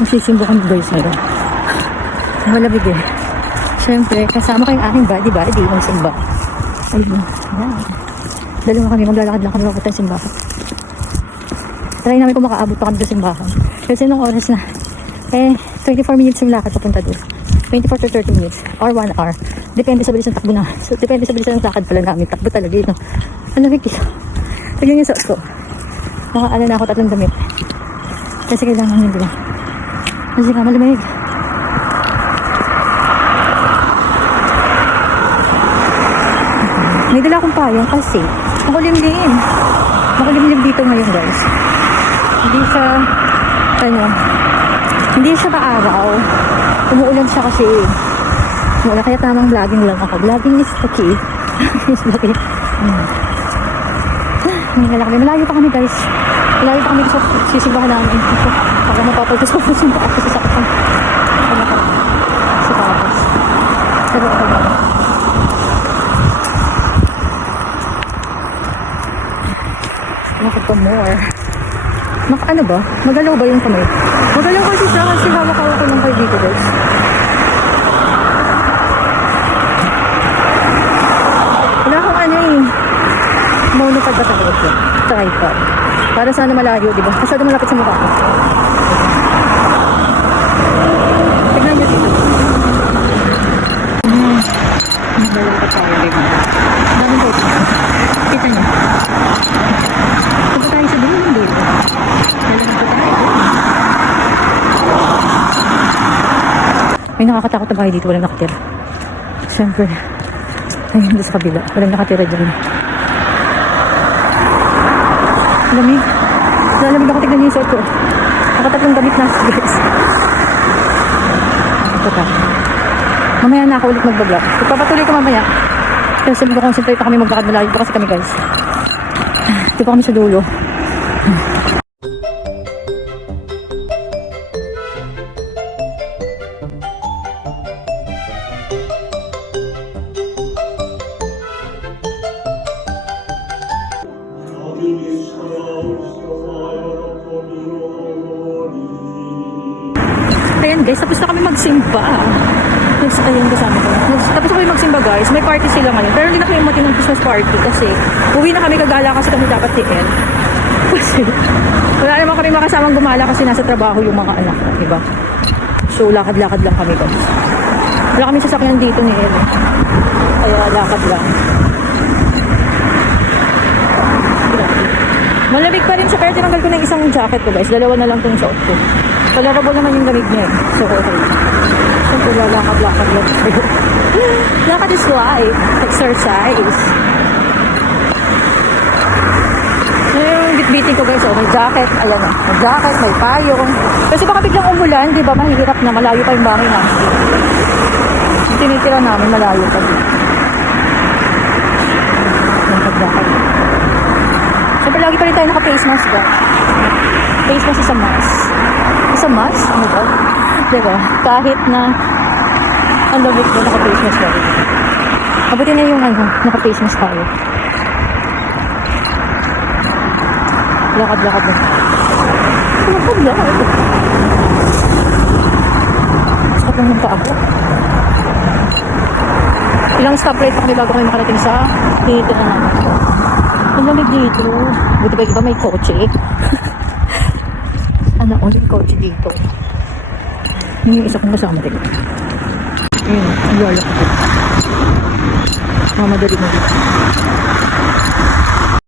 Magsisimbo kami guys ngayon. Malamig eh. Siyempre, kasama ko yung aking body, magsimba. Ayun. Yan. Dalawa kami, maglalakad lang kami papunta sa simbahan. Try namin kung makaabot pa kami sa simbahan. Kasi nung oras na, 24 minutes yung lakad papunta doon. 24 to 30 minutes. Or 1 hour. Depende sa bilis ng takbo na. So, depende sa bilis ng lakad pala namin. Takbo talaga yun. Ang lamig eh. Tignan yung suot ko. Nakaala na ako 3 damit. Kasi kailangan yun diba? Kasi ka malamig. May dala akong payong kasi makulimlim. Makulimlim dito ngayon guys. Hindi siya maaraw. Umuulan siya kasi. Wala kaya tamang vlogging lang ako. Vlogging is the key. Malayo pa kami guys. Malayo pa kami sa sisimbahan namin. Baka mapapaltos ko sa simbahan kasi sa sakit. Sa tapos. Pero ako ba? Nakit pa more. Ano ba? Magalaw ba yung kamay? Magalaw kasi siya kasi hawak-hawak ko lang kayo dito guys. Wala akong monopod ba talaga ito? Tripod. Para sana malayo, diba? Masyado malapit sa mukha ko. Tignan nyo dito. Magalaw ka tayo, diba? Dami ko ito. Kita nyo. Ito ba tayo sa dulo dito? May nakakatakot na bahay dito, walang nakatira. Siyempre, ayun doon sa kabila, walang nakatira dyan. Lamig. Lalamig ako, tignan yung suot ko. Nakatatlong damit na guys. Ito ka. Mamaya na ako ulit mag-vlog. Ipapatuloy ko mamaya. Kasi mag-concentrate pa kami maglakad, malayo pa kasi kami guys. Ito pa kami sa dulo. Ayan guys, tapos na kami magsimba. Ayun kasama ko. Tapos na kami magsimba guys. May party sila ngayon. Pero hindi na kami matinong Christmas party kasi uwi na kami, gagala kasi kami dapat TN. Kasi wala naman kami makasamang gumala kasi nasa trabaho yung mga anak ko, diba? So lakad-lakad lang kami guys. Wala kami sasakyan dito ni Ellen. Kaya lakad lang. Malamig pa rin siya, pero tinanggal ko na isang jacket ko guys. Dalawa na lang itong suot ko. Palarabo naman yung gamit niya. So okay. Siyempre lakad-lakad lang tayo. Lakad is life. Exercise. Yung bitbitin ko guys, may jacket. Ayan na. May jacket, may payong. Kasi baka biglang umulan, di ba? Mahirap na. Malayo pa yung bahay na. Yung tinitira namin, malayo pa din. Lakad-lakad. Siyempre lagi pa rin tayo naka-face mask ba? Face mask is a mask. Is a mask? Ano ba? Diba? Kahit na ang lamig na naka-face mask tayo. Mabuti na yung naka-face mask tayo. Lakad-lakad na. Lakad-lakad. Sakit lang yung paa ko. Ilang stoplight pa kami bago kayo makarating sa dito na naman. Ang lamig dito. Buti ba iba may kotse? Ano, may kotse dito. Yung isa kong kasama din. Ayun, ang yolo ko. Mamadali mo dito.